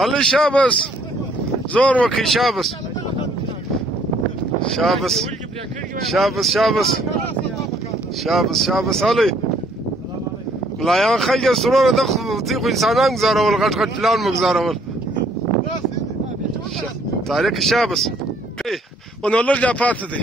هلې شابس زور وکړئ شابس شابس شابس شابس شابس شابس هلې ملایان خلک یې سرونه دغه خو انسانان ګزارول غټ غټ پلان مو ګزارول طارق شابس ونو لږ لا پاتې دی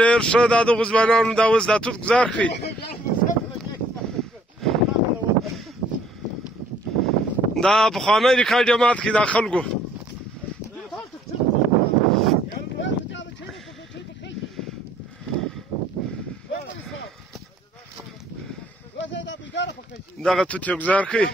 ډېر ښه دا دغو ځوانانو دا اوس دا توت ګزار کړئ دا پخوانی ریکارډ یې مات کړي دا خلکو دغه توت یې ګزار کړئ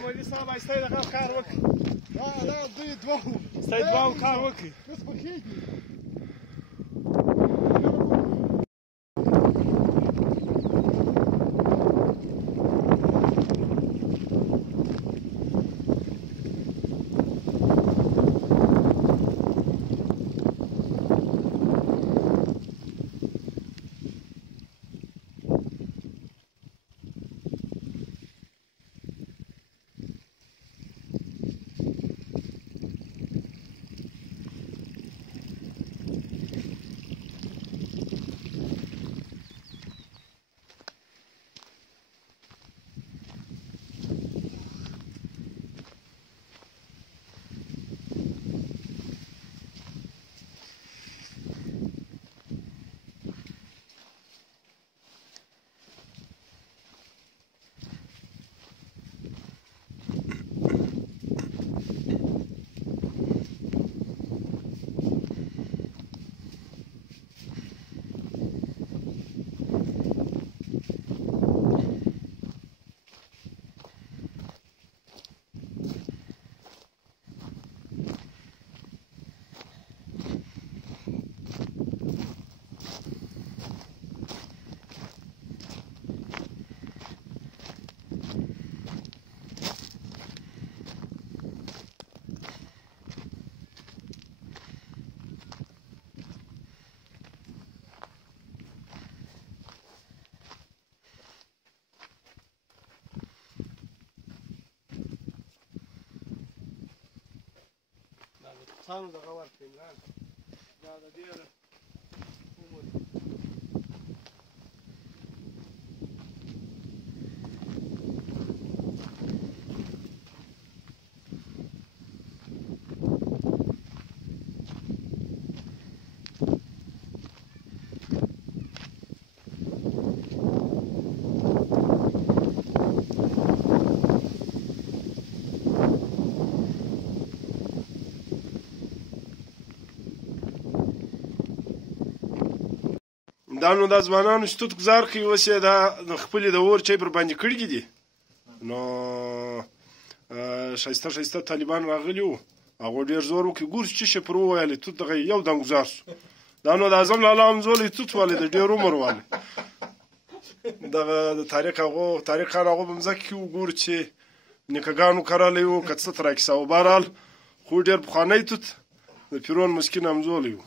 څانو دغه ورکړئ عمران دا د ډېره عمر دا نو دا ځوانانو چې توت ګزار کوي اوس یې دا خپلې د اور چای پر باندې کړي دي نو ښایسته ښایسته طالبان راغلي وو هغو ډېر زور وکړي ګور چې څه پر وویلې توت دغه یو دم ګزار شو دا نو د اعظم لالا همزولی توت والی د ډېر عمر والی دغه د طارق خان هغو په مځکه کې وګور چې نیکهګانو کرلی وو که څه ته راکیسه و بهرحال خو ډېر پخوانی توت د پیرون مسکین همزولی وو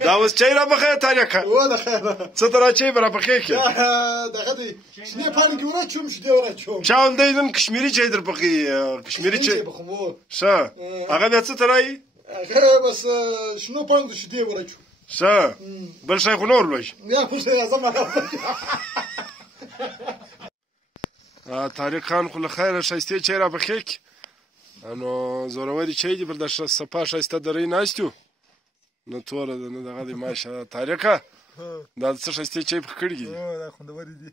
دا اوس چای را پخې طارقه و د خیره څه ته را چای به را پخې کړې دغه دی شنې پاڼې وراچوم شیدې وراچوم چا ول دی نن کشمیري چای در پخې کشمیري چای ښه هغه بیا څه ته رایي هغه بس شنو پاڼو شیدې وراچوم ښه بل شی خو نور لوي یا خو شی اعظم طارق خان خو له خیره ښایستې چای را پخې کړي نو زوروري چای دي پر د صفا ښایسته درې ناست یو نو توره ده نه دغه دی ماشاءالله طارقه دا څه ښایستې چای پخ کړي دي دا خوندورې دي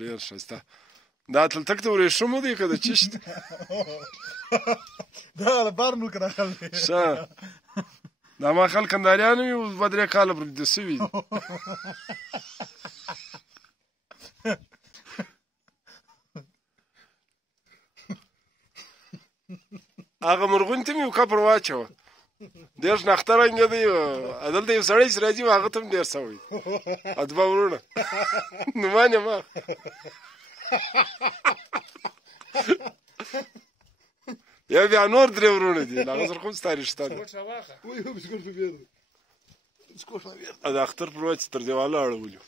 ډېر ښایسته دا تلتک د ورېښمو دی که د چشت دا د بار ملک راغلی ښه دا ما خلک کنداریان وي اوس دوه درې کاله پرېږده سوي دي هغه مرغون ته مې یو کپر واچوه ډېر شناخته رنګه دی دلته یو سړی چې راځي هغه ته هم ډېر سوی دوه وروڼه نومان یې ما یا بیا نور درې ورونه دي هغه سره کوم ستا رشته ده وای یو بسکوټ په بیا ده بسکوټ په بیا د اختر پر ورځ تر دیواله اړولو